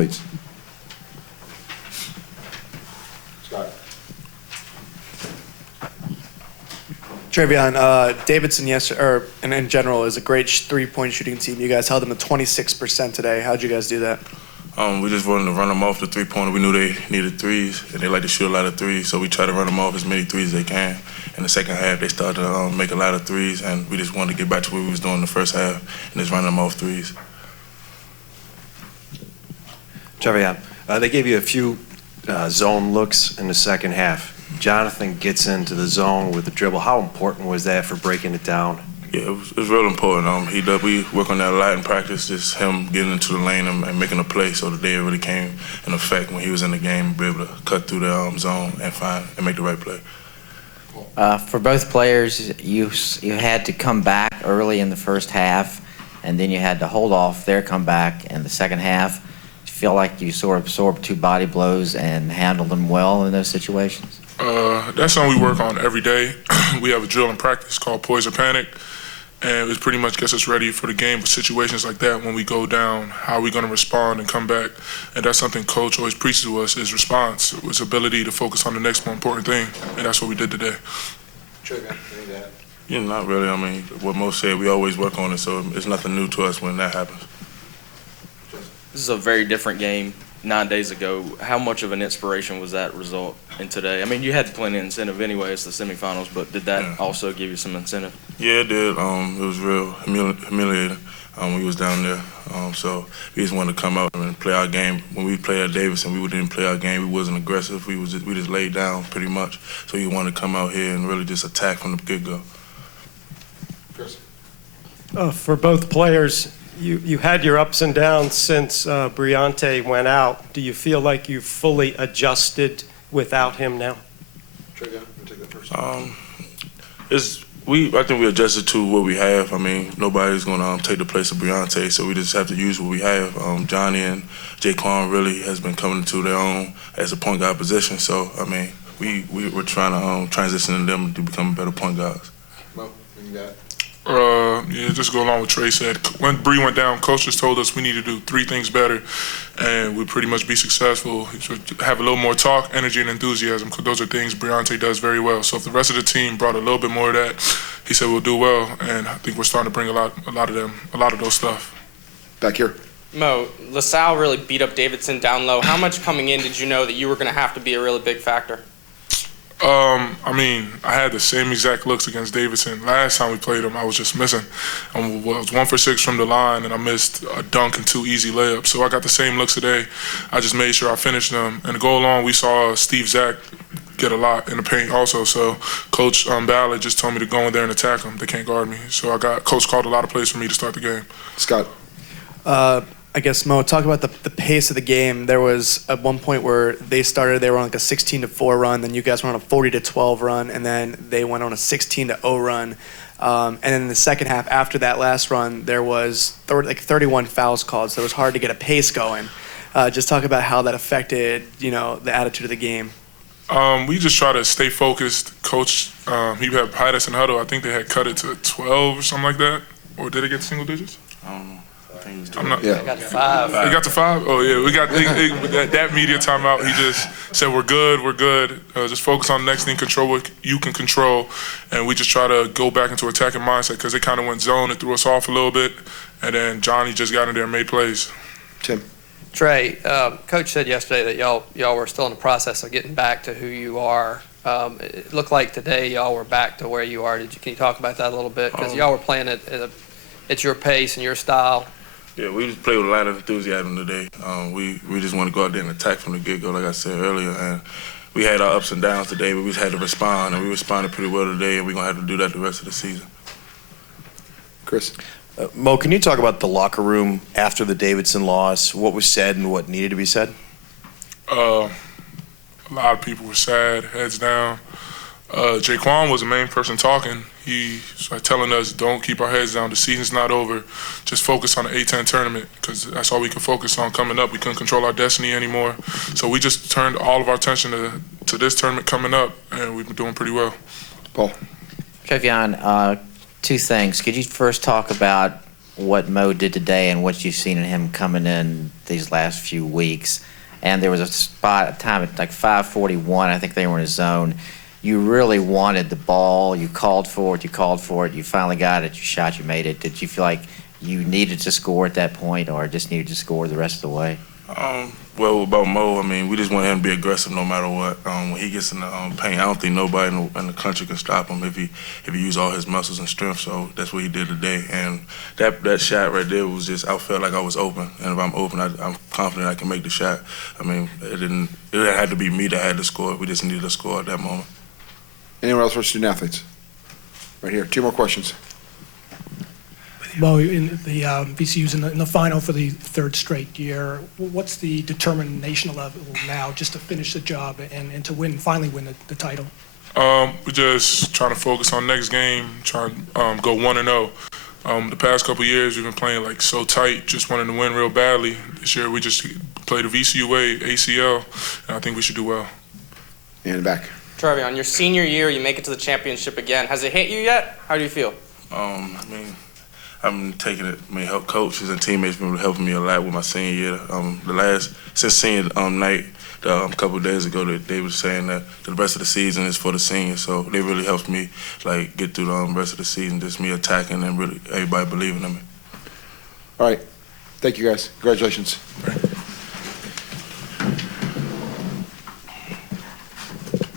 athletes. Scott. Trevion, Davidson, and in general, is a great three-point shooting team. You guys held them to 26% today. How'd you guys do that? We just wanted to run them off the three-pointer. We knew they needed threes, and they like to shoot a lot of threes, so we try to run them off as many threes as they can. In the second half, they started to make a lot of threes, and we just wanted to get back to what we was doing in the first half and just run them off threes. Trevion, they gave you a few zone looks in the second half. Jonathan gets into the zone with the dribble. How important was that for breaking it down? Yeah, it was real important. We work on that a lot in practice, just him getting into the lane and making a play, so the day it really came in effect when he was in the game, be able to cut through the zone and make the right play. For both players, you had to come back early in the first half, and then you had to hold off their comeback in the second half. Do you feel like you sort of absorbed two body blows and handled them well in those situations? That's something we work on every day. We have a drill in practice called Poise or Panic, and it pretty much gets us ready for the game for situations like that. When we go down, how are we going to respond and come back? And that's something Coach always preaches to us, is response, his ability to focus on the next more important thing, and that's what we did today. Yeah, not really. I mean, what Mo said, we always work on it, so it's nothing new to us when that happens. This is a very different game 9 days ago. How much of an inspiration was that result in today? I mean, you had plenty of incentive anyway. It's the semifinals, but did that also give you some incentive? Yeah, it did. It was real humiliating when we was down there. So we just wanted to come out and play our game. When we played at Davidson, we didn't play our game. We wasn't aggressive. We just laid down pretty much. So we wanted to come out here and really just attack from the get-go. Chris. For both players, you had your ups and downs since Briante went out. Do you feel like you've fully adjusted without him now? Trey, you take that first. I think we adjusted to what we have. I mean, nobody's going to take the place of Briante, so we just have to use what we have. Johnny and Jaquan really has been coming to their own as a point guard position. So, I mean, we're trying to transition them to become better point guards. Mo, you got it? Yeah, just go along with Trey said. When Bree went down, Coach just told us we need to do three things better, and we'd pretty much be successful. Have a little more talk, energy, and enthusiasm, because those are things Briante does very well. So if the rest of the team brought a little bit more of that, he said we'll do well, and I think we're starting to bring a lot of those stuff. Back here. Mo, LaSalle really beat up Davidson down low. How much coming in did you know that you were going to have to be a really big factor? I mean, I had the same exact looks against Davidson. Last time we played them, I was just missing. I was 1 for 6 from the line, and I missed a dunk and 2 easy layups. So I got the same looks today. I just made sure I finished them. And to go along, we saw Steve Zach get a lot in the paint also. So Coach Ballard just told me to go in there and attack them. They can't guard me. So Coach called a lot of plays for me to start the game. Scott. I guess, Mo, talk about the pace of the game. There was at one point where they were on like a 16-4 run, then you guys went on a 40-12 run, and then they went on a 16-0 run. And then in the second half, after that last run, there was 31 fouls called, so it was hard to get a pace going. Just talk about how that affected, the attitude of the game. We just try to stay focused. Coach, he had us in huddle. I think they had cut it to 12 or something like that. Or did it get single digits? I don't know. I got to 5. It got to 5? Oh, yeah. We got that media timeout. He just said, we're good. Just focus on the next thing, control what you can control. And we just try to go back into attacking mindset, because they kind of went zone and threw us off a little bit. And then Johnny just got in there and made plays. Tim. Trey, Coach said yesterday that y'all were still in the process of getting back to who you are. It looked like today y'all were back to where you are. Can you talk about that a little bit? Because y'all were playing at your pace and your style. Yeah, we just played with a lot of enthusiasm today. We just want to go out there and attack from the get-go, like I said earlier. And we had our ups and downs today, but we just had to respond, and we responded pretty well today, and we're going to have to do that the rest of the season. Chris. Mo, can you talk about the locker room after the Davidson loss? What was said and what needed to be said? A lot of people were sad, heads down. Jaquan was the main person talking. He's telling us, don't keep our heads down. The season's not over. Just focus on the A-10 tournament, because that's all we can focus on coming up. We couldn't control our destiny anymore. So we just turned all of our attention to this tournament coming up, and we've been doing pretty well. Paul. Trevion, 2 things. Could you first talk about what Mo did today and what you've seen in him coming in these last few weeks. And there was a time at like 5:41, I think they were in a zone. You really wanted the ball. You called for it. You finally got it. You shot. You made it. Did you feel like you needed to score at that point, or just needed to score the rest of the way? Well, about Mo, I mean, we just want him to be aggressive no matter what. When he gets in the paint, I don't think nobody in the country can stop him if he use all his muscles and strength. So that's what he did today. And that shot right there was just, I felt like I was open. And if I'm open, I'm confident I can make the shot. I mean, it had to be me that had to score. We just needed to score at that moment. Anyone else for student athletes? Right here. 2 more questions. Mo, in the VCU's in the final for the 3rd straight year. What's the determination level now just to finish the job and to finally win the title? We're just trying to focus on next game, trying to go 1-0. The past couple years, we've been playing like so tight, just wanting to win real badly. This year, we just played a VCU ACL, and I think we should do well. And back. Trevion, your senior year, you make it to the championship again. Has it hit you yet? How do you feel? I mean, I've been taking it. I mean, help coaches and teammates been helping me a lot with my senior year. Since senior night, a couple of days ago, they were saying that the rest of the season is for the seniors. So they really helped me like get through the rest of the season. Just me attacking and really everybody believing in me. All right. Thank you, guys. Congratulations.